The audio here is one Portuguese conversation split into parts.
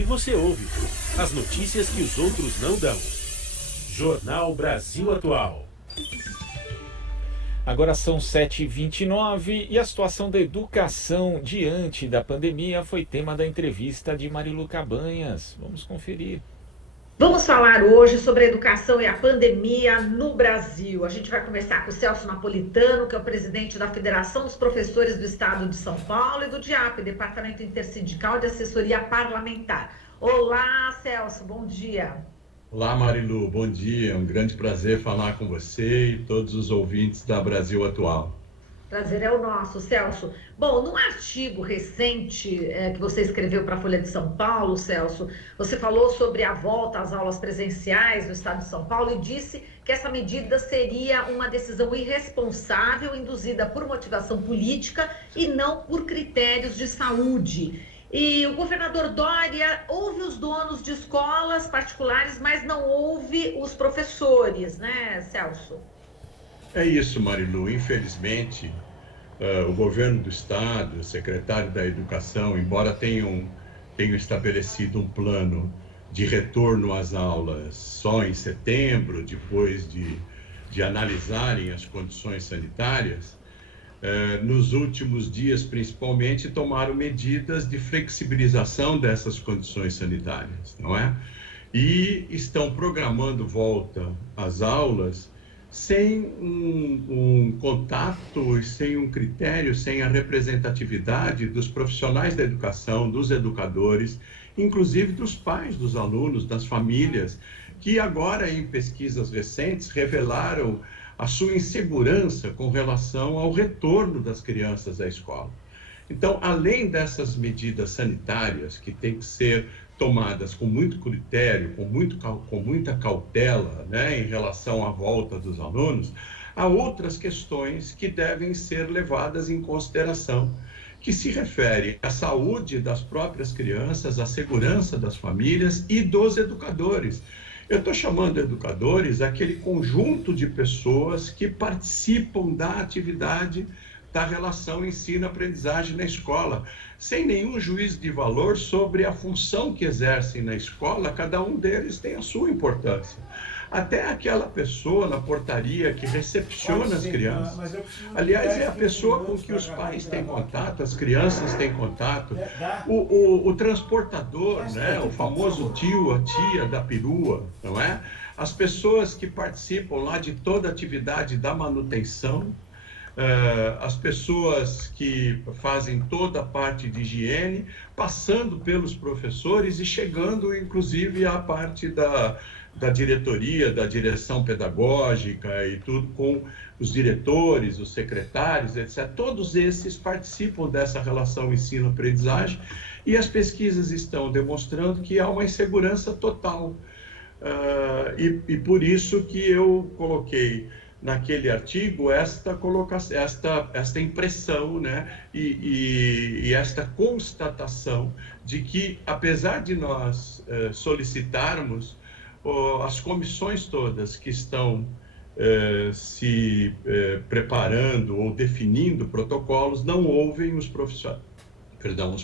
Aqui você ouve as notícias que os outros não dão. Jornal Brasil Atual. Agora são 7h29 e a situação da educação diante da pandemia foi tema da entrevista de Marilu Cabanhas. Vamos conferir. Vamos falar hoje sobre a educação e a pandemia no Brasil. A gente vai conversar com o Celso Napolitano, que é o presidente da Federação dos Professores do Estado de São Paulo, e do DIAP, Departamento Intersindical de Assessoria Parlamentar. Olá, Celso, bom dia. Olá, Marilu, bom dia. É um grande prazer falar com você e todos os ouvintes da Brasil Atual. Prazer é o nosso, Celso. Bom, num artigo recente que você escreveu para a Folha de São Paulo, Celso, você falou sobre a volta às aulas presenciais no estado de São Paulo e disse que essa medida seria uma decisão irresponsável, induzida por motivação política e não por critérios de saúde. E o governador Dória ouve os donos de escolas particulares, mas não ouve os professores, né, Celso? É isso, Marilu. Infelizmente, o governo do estado, o secretário da Educação, embora tenham estabelecido um plano de retorno às aulas só em setembro, depois de analisarem as condições sanitárias, nos últimos dias, principalmente, tomaram medidas de flexibilização dessas condições sanitárias, não é? E estão programando volta às aulas sem um contato e sem um critério, sem a representatividade dos profissionais da educação, dos educadores, inclusive dos pais dos alunos, das famílias, que agora, em pesquisas recentes, revelaram a sua insegurança com relação ao retorno das crianças à escola. Então, além dessas medidas sanitárias que têm que ser tomadas com muito critério, com muita cautela, né, em relação à volta dos alunos, há outras questões que devem ser levadas em consideração, que se refere à saúde das próprias crianças, à segurança das famílias e dos educadores. Eu estou chamando educadores aquele conjunto de pessoas que participam da atividade da relação ensino-aprendizagem na escola, sem nenhum juízo de valor sobre a função que exercem na escola. Cada um deles tem a sua importância. Até aquela pessoa na portaria que recepciona as crianças. Aliás, é a pessoa com que os pais têm contato, as crianças têm contato. O transportador, né? O famoso tio, a tia da perua, não é? As pessoas que participam lá de toda a atividade da manutenção, as pessoas que fazem toda a parte de higiene, passando pelos professores e chegando, inclusive, à parte da diretoria, da direção pedagógica e tudo, com os diretores, os secretários, etc. Todos esses participam dessa relação ensino-aprendizagem e as pesquisas estão demonstrando que há uma insegurança total. E por isso que eu coloquei naquele artigo esta impressão, né, e esta constatação de que, apesar de nós solicitarmos as comissões todas que estão se preparando ou definindo protocolos, não ouvem os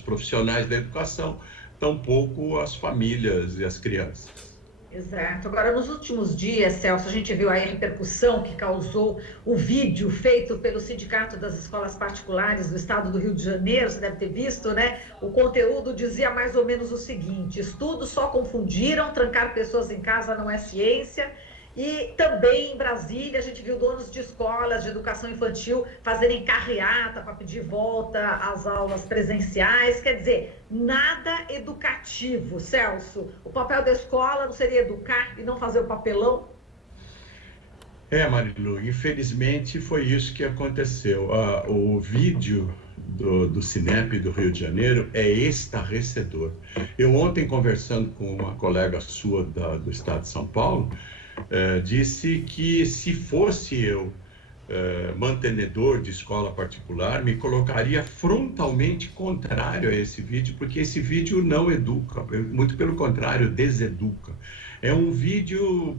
profissionais da educação, tampouco as famílias e as crianças. Exato. Agora, nos últimos dias, Celso, a gente viu aí a repercussão que causou o vídeo feito pelo Sindicato das Escolas Particulares do Estado do Rio de Janeiro, você deve ter visto, né? O conteúdo dizia mais ou menos o seguinte: estudos só confundiram, trancar pessoas em casa não é ciência. E também em Brasília, a gente viu donos de escolas de educação infantil fazerem carreata para pedir volta às aulas presenciais. Quer dizer, nada educativo. Celso, o papel da escola não seria educar e não fazer o papelão? Marilu, infelizmente foi isso que aconteceu. O vídeo do Sinep do Rio de Janeiro é estarrecedor. Eu ontem, conversando com uma colega sua do estado de São Paulo, disse que se fosse eu mantenedor de escola particular, me colocaria frontalmente contrário a esse vídeo, porque esse vídeo não educa, muito pelo contrário, deseduca. É um vídeo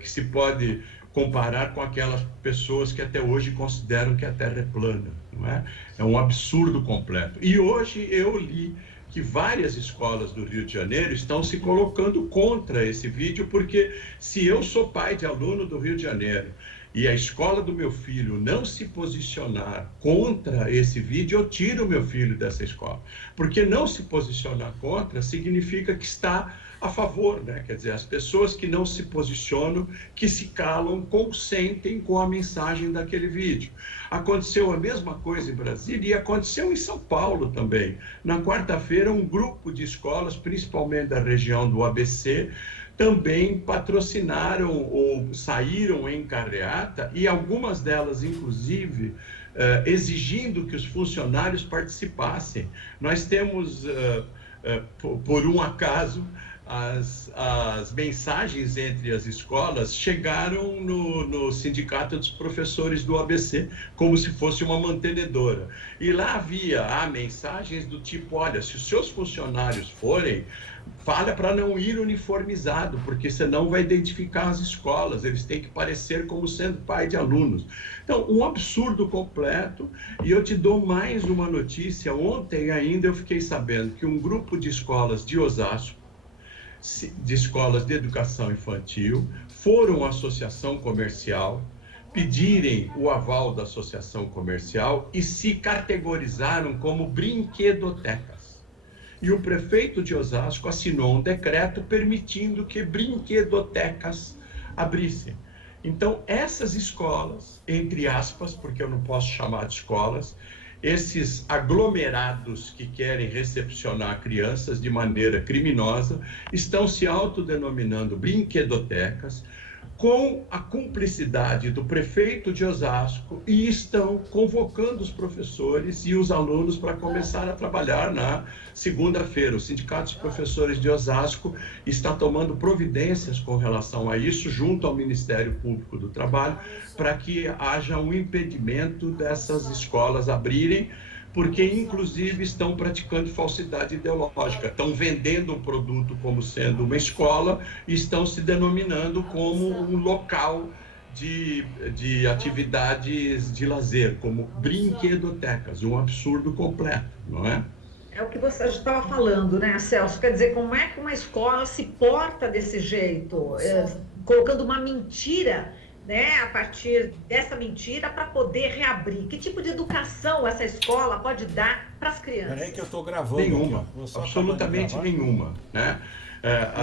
que se pode comparar com aquelas pessoas que até hoje consideram que a Terra é plana, não é? É um absurdo completo. E hoje eu li que várias escolas do Rio de Janeiro estão se colocando contra esse vídeo, porque se eu sou pai de aluno do Rio de Janeiro e a escola do meu filho não se posicionar contra esse vídeo, eu tiro o meu filho dessa escola. Porque não se posicionar contra significa que está a favor, né? Quer dizer, as pessoas que não se posicionam, que se calam, consentem com a mensagem daquele vídeo. Aconteceu a mesma coisa em Brasília e aconteceu em São Paulo também. Na quarta-feira, um grupo de escolas, principalmente da região do ABC, também patrocinaram ou saíram em carreata, e algumas delas, inclusive, exigindo que os funcionários participassem. Nós temos, por um acaso, as mensagens entre as escolas chegaram no Sindicato dos Professores do ABC, como se fosse uma mantenedora. E lá havia mensagens do tipo: olha, se os seus funcionários forem, fala para não ir uniformizado, porque senão vai identificar as escolas, eles têm que parecer como sendo pai de alunos. Então, um absurdo completo. E eu te dou mais uma notícia. Ontem ainda eu fiquei sabendo que um grupo de escolas de Osasco, de escolas de educação infantil, foram à associação comercial, pedirem o aval da associação comercial e se categorizaram como brinquedotecas. E o prefeito de Osasco assinou um decreto permitindo que brinquedotecas abrissem. Então, essas escolas, entre aspas, porque eu não posso chamar de escolas, esses aglomerados que querem recepcionar crianças de maneira criminosa, estão se autodenominando brinquedotecas, com a cumplicidade do prefeito de Osasco, e estão convocando os professores e os alunos para começar a trabalhar na segunda-feira. O Sindicato dos Professores de Osasco está tomando providências com relação a isso, junto ao Ministério Público do Trabalho, para que haja um impedimento dessas escolas abrirem, porque inclusive estão praticando falsidade ideológica, estão vendendo o produto como sendo uma escola e estão se denominando como um local de atividades de lazer, como brinquedotecas, um absurdo completo, não é? É o que você estava falando, né, Celso? Quer dizer, como é que uma escola se porta desse jeito, colocando uma mentira, né, a partir dessa mentira, para poder reabrir? Que tipo de educação essa escola pode dar para as crianças? Peraí que eu estou gravando. Nenhuma, aqui, absolutamente nenhuma, né?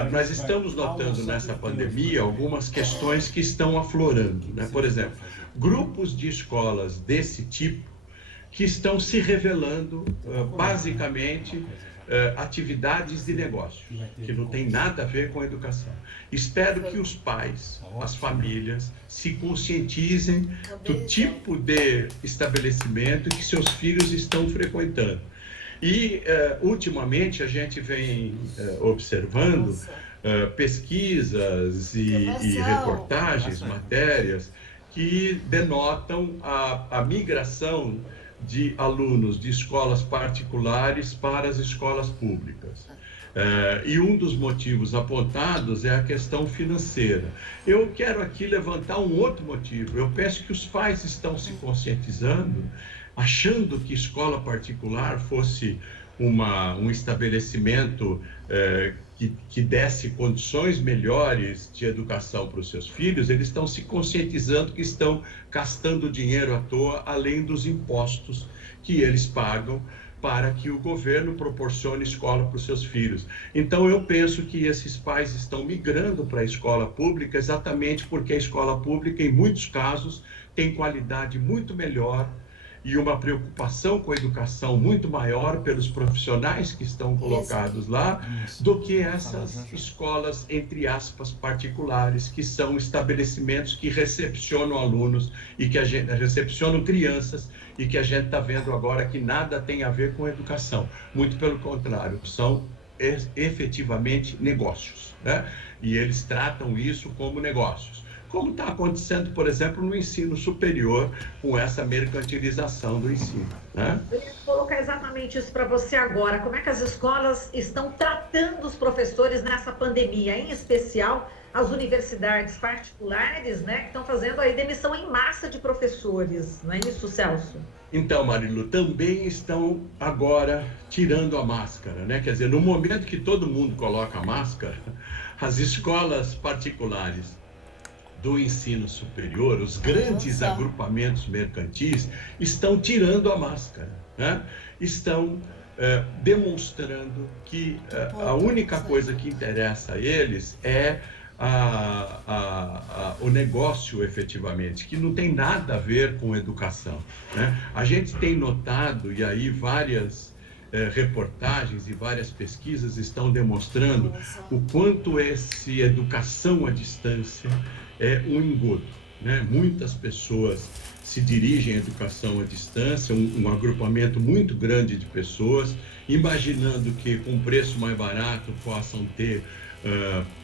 Nós estamos notando nessa pandemia algumas questões que estão aflorando, né? Por exemplo, grupos de escolas desse tipo que estão se revelando basicamente atividades de negócio, que não tem nada a ver com a educação. Espero que os pais, as famílias, se conscientizem do tipo de estabelecimento que seus filhos estão frequentando. E, ultimamente, a gente vem observando pesquisas e reportagens, matérias, que denotam a migração de alunos de escolas particulares para as escolas públicas. E um dos motivos apontados é a questão financeira. Eu quero aqui levantar um outro motivo. Eu penso que os pais estão se conscientizando, achando que escola particular fosse um estabelecimento que desse condições melhores de educação para os seus filhos. Eles estão se conscientizando que estão gastando dinheiro à toa, além dos impostos que eles pagam para que o governo proporcione escola para os seus filhos. Então, eu penso que esses pais estão migrando para a escola pública exatamente porque a escola pública, em muitos casos, tem qualidade muito melhor e uma preocupação com a educação muito maior pelos profissionais que estão colocados lá, do que essas escolas, entre aspas, particulares, que são estabelecimentos que recepcionam alunos e que recepcionam crianças, e que a gente está vendo agora que nada tem a ver com a educação. Muito pelo contrário, são efetivamente negócios, né? E eles tratam isso como negócios, como está acontecendo, por exemplo, no ensino superior, com essa mercantilização do ensino, né? Eu ia colocar exatamente isso para você agora. Como é que as escolas estão tratando os professores nessa pandemia, em especial as universidades particulares, né, que estão fazendo aí demissão em massa de professores, não é isso, Celso? Então, Marilu, também estão agora tirando a máscara, né? Quer dizer, no momento que todo mundo coloca a máscara, as escolas particulares do ensino superior, os grandes agrupamentos mercantis, estão tirando a máscara, né? Estão demonstrando que a única coisa que interessa a eles é o negócio efetivamente, que não tem nada a ver com educação, né? A gente tem notado, e aí várias reportagens e várias pesquisas estão demonstrando o quanto essa educação à distância é um engodo, né? Muitas pessoas se dirigem à educação à distância, um agrupamento muito grande de pessoas, imaginando que com preço mais barato possam ter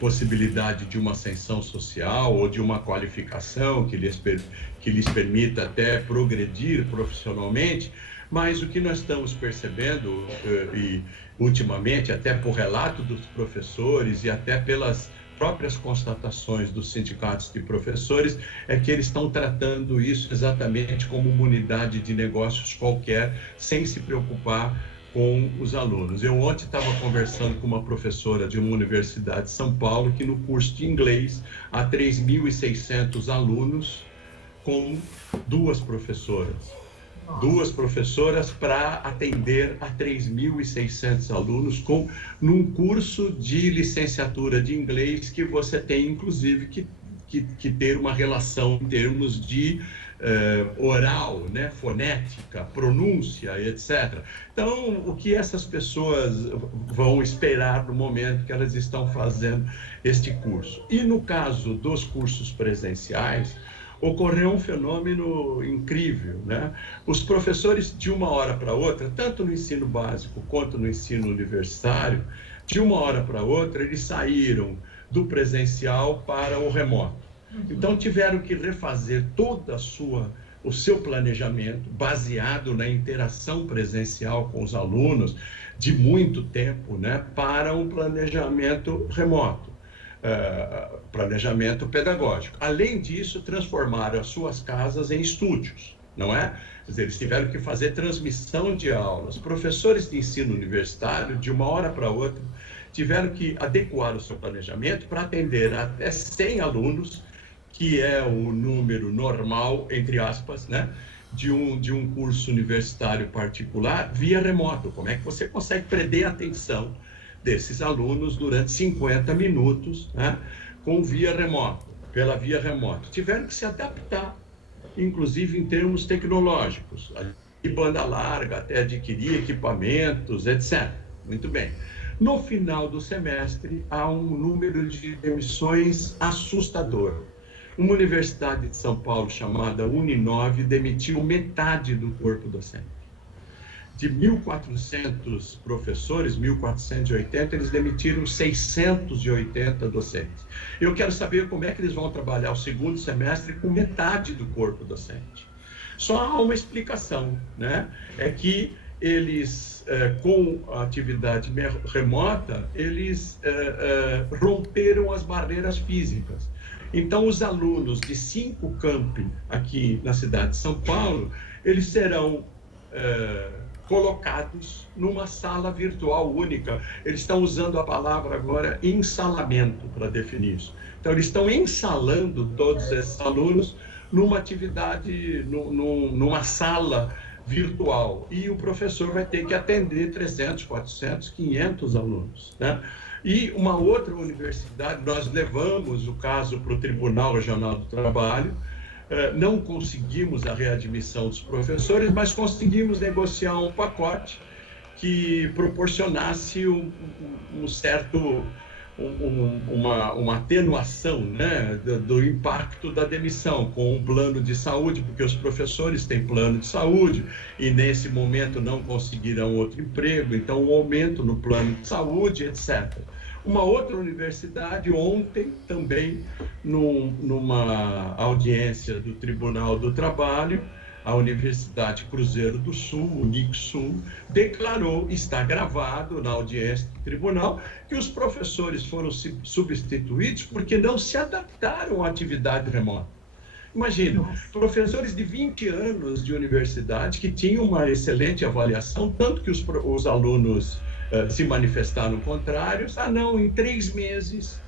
possibilidade de uma ascensão social ou de uma qualificação que lhes permita até progredir profissionalmente, mas o que nós estamos percebendo, e ultimamente, até por relato dos professores e até pelas próprias constatações dos sindicatos de professores, é que eles estão tratando isso exatamente como uma unidade de negócios qualquer, sem se preocupar com os alunos. Eu ontem estava conversando com uma professora de uma universidade de São Paulo, que no curso de inglês há 3.600 alunos com duas professoras. Duas professoras para atender a 3.600 alunos num curso de licenciatura de inglês que você tem, inclusive, que ter uma relação em termos de oral, né, fonética, pronúncia, etc. Então, o que essas pessoas vão esperar no momento que elas estão fazendo este curso? E no caso dos cursos presenciais, ocorreu um fenômeno incrível, né? Os professores, de uma hora para outra, tanto no ensino básico quanto no ensino universitário, de uma hora para outra, eles saíram do presencial para o remoto. Então, tiveram que refazer todo o seu planejamento, baseado na interação presencial com os alunos, de muito tempo, né, para um planejamento remoto. Planejamento pedagógico. Além disso, transformaram as suas casas em estúdios, não é? Quer dizer, eles tiveram que fazer transmissão de aulas. Professores de ensino universitário, de uma hora para outra, tiveram que adequar o seu planejamento para atender até 100 alunos, que é o número normal, entre aspas, né, de um curso universitário particular via remoto. Como é que você consegue prender a atenção desses alunos durante 50 minutos, né, pela via remota? Tiveram que se adaptar, inclusive em termos tecnológicos, de banda larga, até adquirir equipamentos, etc. Muito bem. No final do semestre, há um número de demissões assustador. Uma universidade de São Paulo chamada Uninove demitiu metade do corpo docente. De 1.400 professores, 1.480, eles demitiram 680 docentes. Eu quero saber como é que eles vão trabalhar o segundo semestre com metade do corpo docente. Só há uma explicação, né? É que eles, com a atividade remota, eles romperam as barreiras físicas. Então, os alunos de 5 campi aqui na cidade de São Paulo, eles serão colocados numa sala virtual única. Eles estão usando a palavra agora ensalamento para definir isso. Então, eles estão ensalando todos esses alunos numa atividade, numa sala virtual. E o professor vai ter que atender 300, 400, 500 alunos, né? E uma outra universidade, nós levamos o caso para o Tribunal Regional do Trabalho, não conseguimos a readmissão dos professores, mas conseguimos negociar um pacote que proporcionasse uma atenuação, né, do impacto da demissão, com um plano de saúde, porque os professores têm plano de saúde e nesse momento não conseguirão outro emprego, então um aumento no plano de saúde, etc. Uma outra universidade, ontem, também, numa audiência do Tribunal do Trabalho, a Universidade Cruzeiro do Sul, Unicsul, declarou, está gravado na audiência do tribunal, que os professores foram substituídos porque não se adaptaram à atividade remota. Imagina, professores de 20 anos de universidade que tinham uma excelente avaliação, tanto que os alunos se manifestaram contrários. Ah, não, em 3 meses,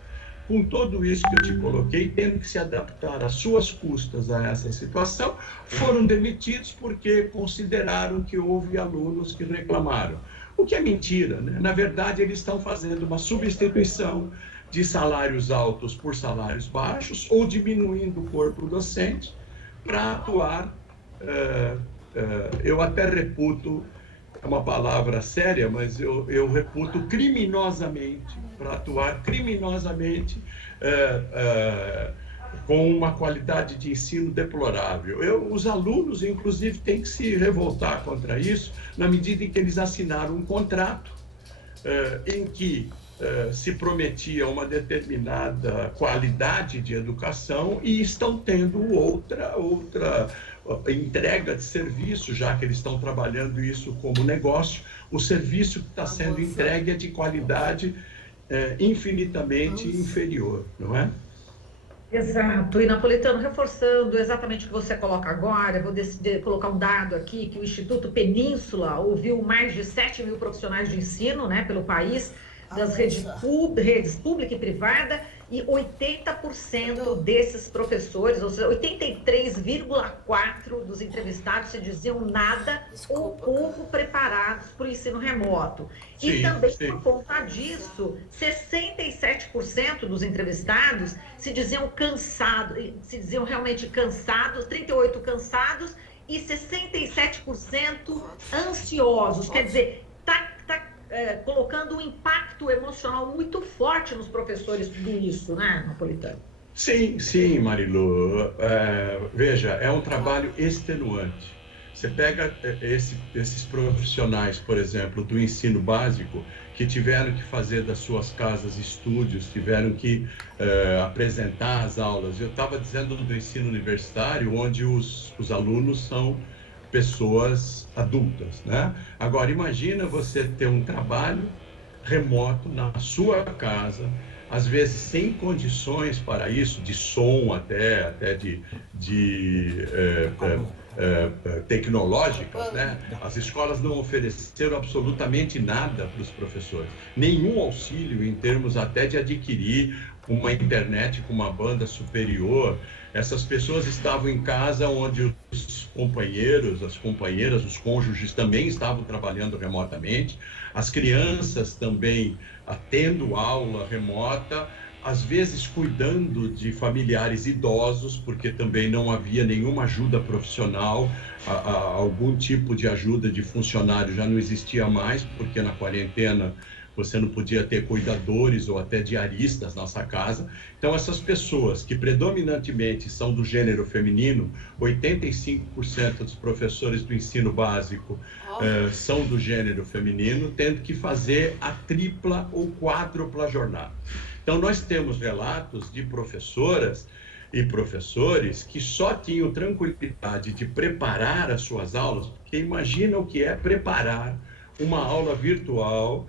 com tudo isso que eu te coloquei, tendo que se adaptar às suas custas a essa situação, foram demitidos porque consideraram que houve alunos que reclamaram. O que é mentira, né? Na verdade, eles estão fazendo uma substituição de salários altos por salários baixos ou diminuindo o corpo docente para atuar, eu até reputo, é uma palavra séria, mas eu reputo criminosamente, para atuar criminosamente com uma qualidade de ensino deplorável. Os alunos, inclusive, têm que se revoltar contra isso, na medida em que eles assinaram um contrato em que se prometia uma determinada qualidade de educação e estão tendo outra entrega de serviço, já que eles estão trabalhando isso como negócio. O serviço que está sendo entregue é de qualidade infinitamente inferior, não é? Exato. E, Napolitano, reforçando exatamente o que você coloca agora, vou colocar um dado aqui, que o Instituto Península ouviu mais de 7 mil profissionais de ensino, né, pelo país, das redes pública e privada, e 80% desses professores, ou seja, 83,4% dos entrevistados se diziam nada ou pouco preparados para o ensino remoto. Sim, e também, sim. por conta disso, 67% dos entrevistados se diziam cansados, se diziam realmente cansados, 38% cansados e 67% ansiosos. Quer dizer, colocando um impacto emocional muito forte nos professores, tudo isso, né, Napolitano? Sim, Marilu. Veja, é um trabalho extenuante. Você pega esses profissionais, por exemplo, do ensino básico, que tiveram que fazer das suas casas estúdios, tiveram que apresentar as aulas. Eu estava dizendo do ensino universitário, onde os alunos são pessoas adultas, né? Agora, imagina você ter um trabalho remoto na sua casa, às vezes sem condições para isso, de som até tecnológicas, né? As escolas não ofereceram absolutamente nada para os professores, nenhum auxílio em termos até de adquirir uma internet com uma banda superior. Essas pessoas estavam em casa onde os companheiros, as companheiras, os cônjuges também estavam trabalhando remotamente, as crianças também tendo aula remota, às vezes cuidando de familiares idosos, porque também não havia nenhuma ajuda profissional, algum tipo de ajuda de funcionário já não existia mais, porque na quarentena você não podia ter cuidadores ou até diaristas na sua casa. Então, essas pessoas que predominantemente são do gênero feminino, 85% dos professores do ensino básico são do gênero feminino, tendo que fazer a tripla ou quádrupla jornada. Então, nós temos relatos de professoras e professores que só tinham tranquilidade de preparar as suas aulas, porque imagina o que é preparar uma aula virtual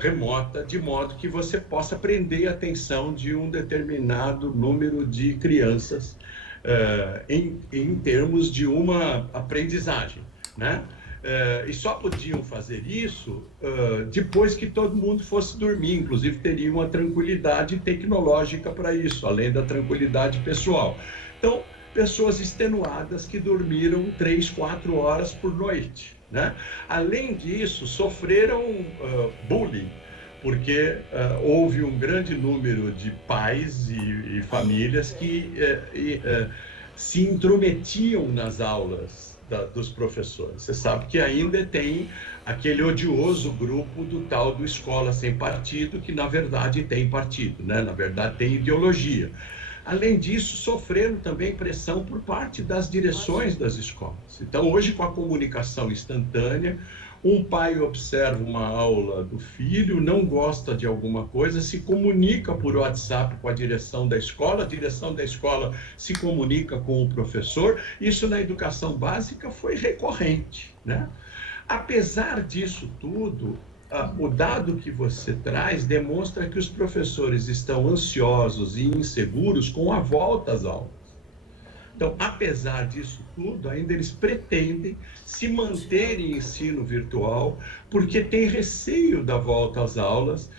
remota, de modo que você possa prender a atenção de um determinado número de crianças em termos de uma aprendizagem, né? E só podiam fazer isso depois que todo mundo fosse dormir, inclusive teriam uma tranquilidade tecnológica para isso, além da tranquilidade pessoal. Então, pessoas extenuadas que dormiram 3, 4 horas por noite, né? Além disso, sofreram bullying, porque houve um grande número de pais e famílias que se intrometiam nas aulas dos professores. Você sabe que ainda tem aquele odioso grupo do tal do Escola Sem Partido, que na verdade tem partido, né? Na verdade tem ideologia. Além disso, sofreram também pressão por parte das direções das escolas. Então, hoje, com a comunicação instantânea, Um pai observa uma aula do filho, não gosta de alguma coisa, se comunica por WhatsApp com a direção da escola se comunica com o professor. Isso na educação básica foi recorrente, né? Apesar disso tudo, o dado que você traz demonstra que os professores estão ansiosos e inseguros com a volta às aulas. Então, apesar disso tudo, ainda eles pretendem se manter em ensino virtual, porque tem receio da volta às aulas,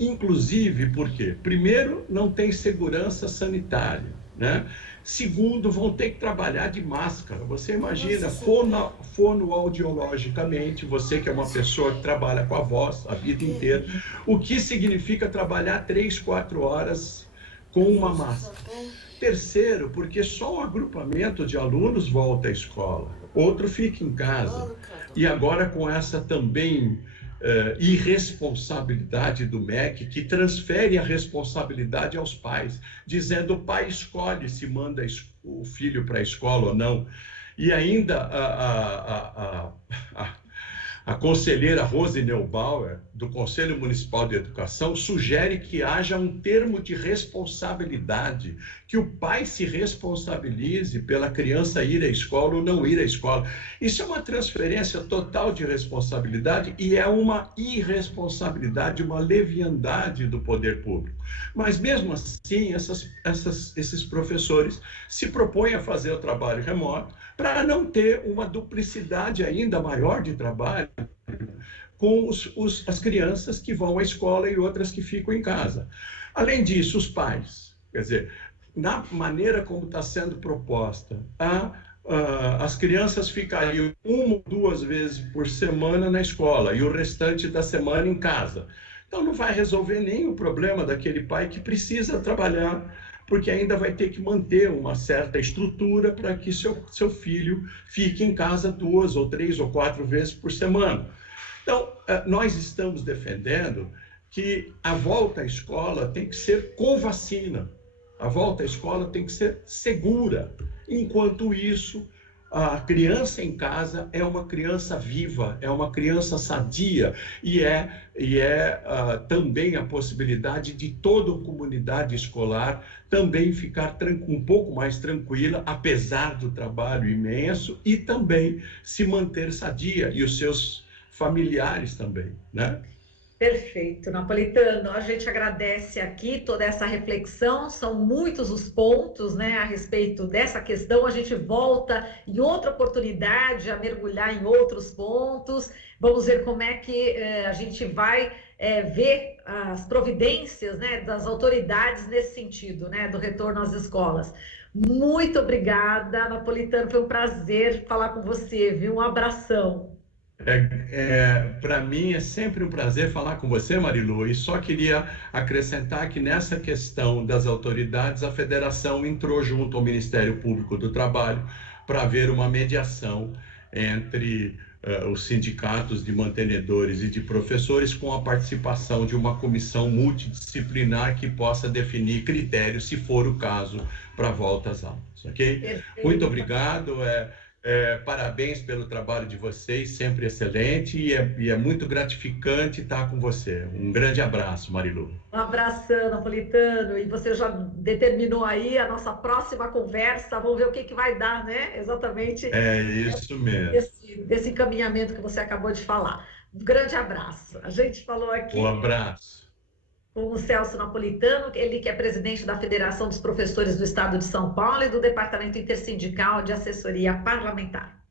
inclusive porque, primeiro, não tem segurança sanitária, né? Segundo, vão ter que trabalhar de máscara. Você imagina, fonoaudiologicamente, você que é uma pessoa que trabalha com a voz a vida inteira, o que significa trabalhar 3, 4 horas com uma máscara. Terceiro, porque só um agrupamento de alunos volta à escola, outro fica em casa. E agora com essa também irresponsabilidade do MEC, que transfere a responsabilidade aos pais, dizendo o pai escolhe se manda o filho para a escola ou não. E ainda a conselheira Rose Neubauer, do Conselho Municipal de Educação, sugere que haja um termo de responsabilidade, que o pai se responsabilize pela criança ir à escola ou não ir à escola. Isso é uma transferência total de responsabilidade e é uma irresponsabilidade, uma leviandade do poder público. Mas mesmo assim, esses professores se propõem a fazer o trabalho remoto para não ter uma duplicidade ainda maior de trabalho com as crianças que vão à escola e outras que ficam em casa. Além disso, os pais, quer dizer, na maneira como está sendo proposta, as crianças ficariam 1 ou 2 vezes por semana na escola e o restante da semana em casa. Então não vai resolver nem o problema daquele pai que precisa trabalhar, porque ainda vai ter que manter uma certa estrutura para que seu filho fique em casa 2 ou 3 ou 4 vezes por semana. Então, nós estamos defendendo que a volta à escola tem que ser com vacina. A volta à escola tem que ser segura. Enquanto isso, a criança em casa é uma criança viva, é uma criança sadia e é também a possibilidade de toda a comunidade escolar também ficar um pouco mais tranquila, apesar do trabalho imenso, e também se manter sadia, e os seus familiares também, né? Perfeito, Napolitano. A gente agradece aqui toda essa reflexão, são muitos os pontos, né, a respeito dessa questão. A gente volta em outra oportunidade a mergulhar em outros pontos. Vamos ver como é que a gente vai ver as providências, né, das autoridades nesse sentido, né, do retorno às escolas. Muito obrigada, Napolitano. Foi um prazer falar com você, viu? Um abração. Para mim é sempre um prazer falar com você, Marilu, e só queria acrescentar que nessa questão das autoridades, a federação entrou junto ao Ministério Público do Trabalho para haver uma mediação entre os sindicatos de mantenedores e de professores, com a participação de uma comissão multidisciplinar que possa definir critérios, se for o caso, para a volta às aulas, ok? Perfeito. Muito obrigado. Parabéns pelo trabalho de vocês, sempre excelente, e é muito gratificante estar com você. Um grande abraço, Marilu. Um abração, Napolitano. E você já determinou aí a nossa próxima conversa. Vamos ver o que vai dar, né? Exatamente. É isso mesmo. Desse encaminhamento que você acabou de falar. Um grande abraço. A gente falou aqui Um abraço. com o Celso Napolitano, ele que é presidente da Federação dos Professores do Estado de São Paulo e do Departamento Intersindical de Assessoria Parlamentar.